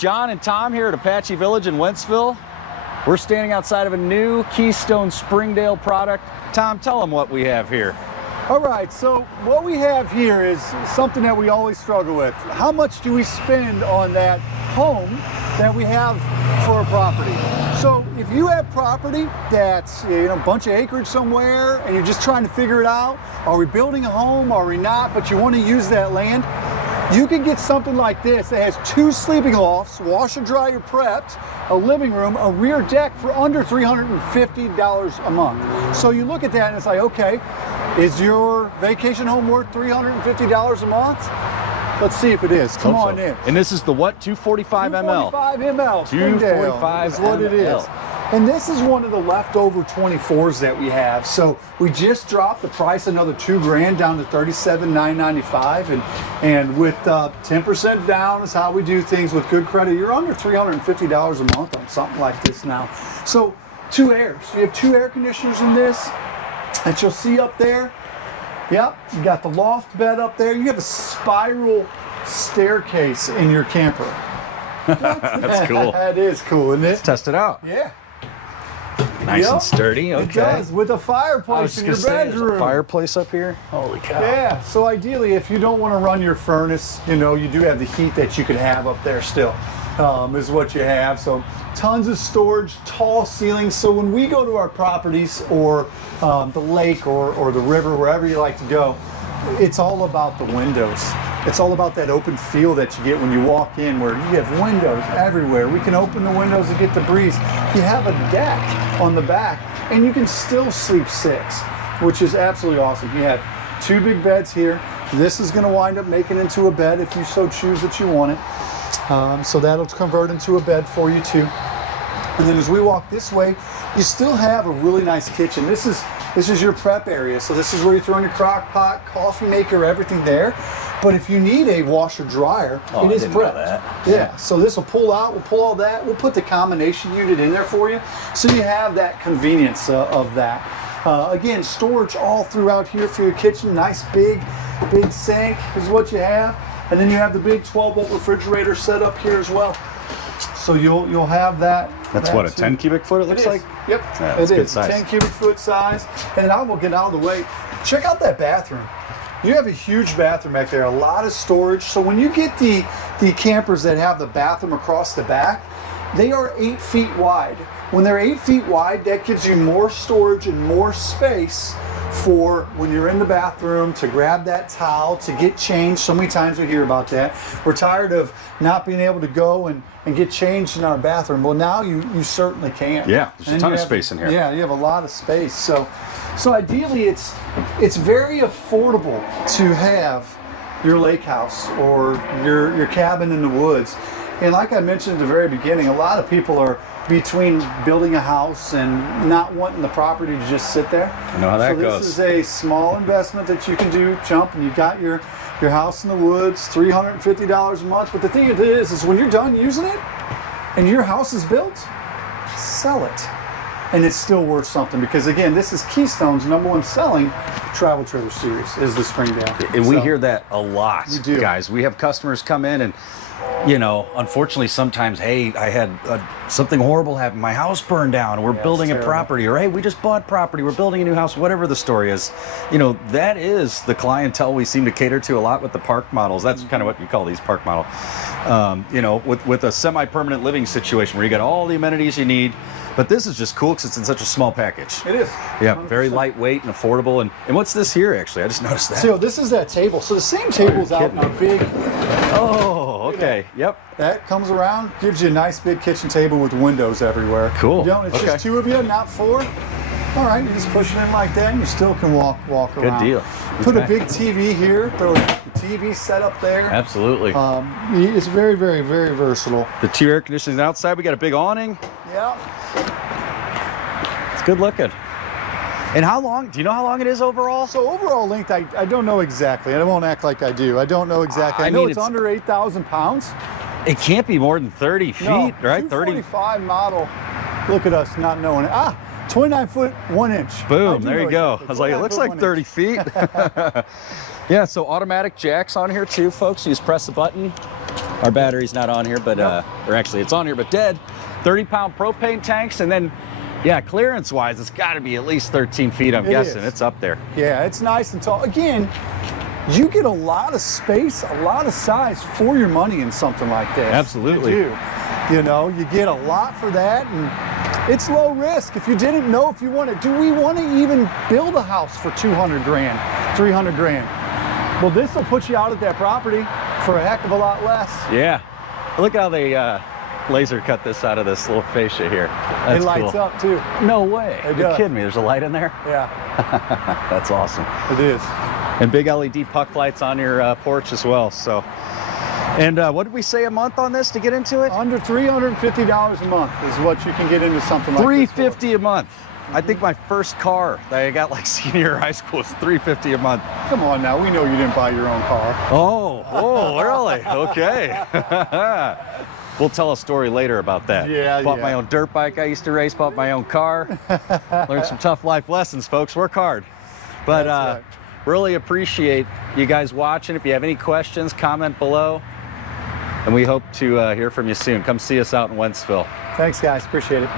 John and Tom here at Apache Village in Wentzville. We're standing outside of a new Keystone Springdale product. Tom, tell them what we have here. All right, so what we have here is something that we always struggle with. How much do we spend on that home that we have for a property? So if you have property that's a bunch of acreage somewhere and you're just trying to figure it out, are we building a home, are we not, but you want to use that land, you can get something like this that has 2 sleeping lofts, washer dryer prepped, a living room, a rear deck for under $350 a month. So you look at that and it's like, okay, is your vacation home worth $350 a month? Let's see if it is. Come on in. And this is the what? 245 ml? 245 ml. 245 is what it is. And this is one of the leftover 24s that we have. So we just dropped the price another $2,000 down to $37,995, and with 10% down is how we do things with good credit. You're under $350 a month on something like this now. So 2 airs. You have 2 air conditioners in this that you'll see up there. Yep, you got the loft bed up there. You have a spiral staircase in your camper. That's cool. That is cool, isn't it? Let's test it out. Yeah. Nice and sturdy. Okay. It does, with a fireplace in your bedroom. A fireplace up here. Holy cow. Yeah. So ideally, if you don't want to run your furnace, you do have the heat that you could have up there still, is what you have. So tons of storage, tall ceilings. So when we go to our properties or the lake or the river, wherever you like to go, it's all about the windows. It's all about that open feel that you get when you walk in, where you have windows everywhere. We can open the windows and get the breeze. You have a deck on the back and you can still sleep 6, which is absolutely awesome. You have 2 big beds here. This is going to wind up making into a bed if you so choose that you want it. So that'll convert into a bed for you too. And then as we walk this way, you still have a really nice kitchen. This is your prep area. So this is where you're throwing your crock pot, coffee maker, everything there. But if you need a washer dryer, it is prepped. Yeah, so this will pull out, we'll pull all that, we'll put the combination unit in there for you. So you have that convenience of that. Again, storage all throughout here for your kitchen. Nice big sink is what you have. And then you have the big 12-volt refrigerator set up here as well. So you'll have that. That's what, a 10 cubic foot it looks like? Yep, yeah, that's it good is. size. 10 cubic foot size. And then I will get out of the way. Check out that bathroom. You have a huge bathroom back there, a lot of storage. So when you get the campers that have the bathroom across the back, they are 8 feet wide. When they're 8 feet wide, that gives you more storage and more space for when you're in the bathroom to grab that towel, to get changed. So many times we hear about that. We're tired of not being able to go and get changed in our bathroom. Well, now you certainly can. Yeah, there's a ton of space in here. Yeah, you have a lot of space. So ideally, it's very affordable to have your lake house or your cabin in the woods. And like I mentioned at the very beginning, a lot of people are between building a house and not wanting the property to just sit there. I know how that goes. This is a small investment that you can do, jump, and you got your house in the woods, $350 a month. But the thing is when you're done using it and your house is built, sell it. And it's still worth something, because again, this is Keystone's #1 selling travel trailer series, is the Springdale. And we hear that a lot, we do. Guys. We have customers come in and, unfortunately sometimes, hey, I had something horrible happen. My house burned down, and we're building a property. Or, hey, we just bought property. We're building a new house, whatever the story is. That is the clientele we seem to cater to a lot with the park models. That's kind of what you call these park model. With a semi-permanent living situation where you got all the amenities you need. But this is just cool because it's in such a small package. It is. Yeah, 100%. very lightweight and affordable. And what's this here, actually? I just noticed that. So this is that table. So the same table's out in our big... Oh, okay. Yep. That comes around, gives you a nice big kitchen table with windows everywhere. Cool. It's just 2 of you, not 4. All right, you just push it in like that, and you still can walk around. Good deal. Put a big TV here. Throw the TV set up there. Absolutely. It's very, very, very versatile. The 2 air conditioners outside. We got a big awning. Yeah. It's good looking. And how long? Do you know how long it is overall? So overall length, I don't know exactly. I won't act like I do. I don't know exactly. I know it's under 8,000 pounds. It can't be more than 30 feet, right? 245 model. Look at us not knowing it. 29 foot 1 inch. Boom, there you go. I was like, it looks like 30 feet. Yeah, so automatic jacks on here too, folks. You just press the button. Our battery's not on here, but or actually it's on here, but dead. 30-pound propane tanks, and then, yeah, clearance-wise, it's got to be at least 13 feet. I'm guessing it's up there. Yeah, it's nice and tall. Again, you get a lot of space, a lot of size for your money in something like this. Absolutely. You do. You know, you get a lot for that, and it's low risk. If you didn't know if you want to, do we want to even build a house for 200 grand, 300 grand? Well, this will put you out at that property for a heck of a lot less. Yeah. Look how they laser cut this out of this little fascia here. That's It lights cool. up too. No way. It You're does. kidding me. There's a light in there? Yeah, That's awesome. it is. And big LED puck lights on your porch as well. So, and what did we say a month on this to get into it? Under $350 a month is what you can get into something like this for. $350 a month. I think my first car that I got like senior year of high school was $350 a month. Come on now, we know you didn't buy your own car. Oh, really? Okay. We'll tell a story later about that. Yeah, Bought yeah. my own dirt bike I used to race, bought my own car. Learned some tough life lessons, folks. Work hard. But That's right. really appreciate you guys watching. If you have any questions, comment below. And we hope to hear from you soon. Come see us out in Wentzville. Thanks, guys. Appreciate it.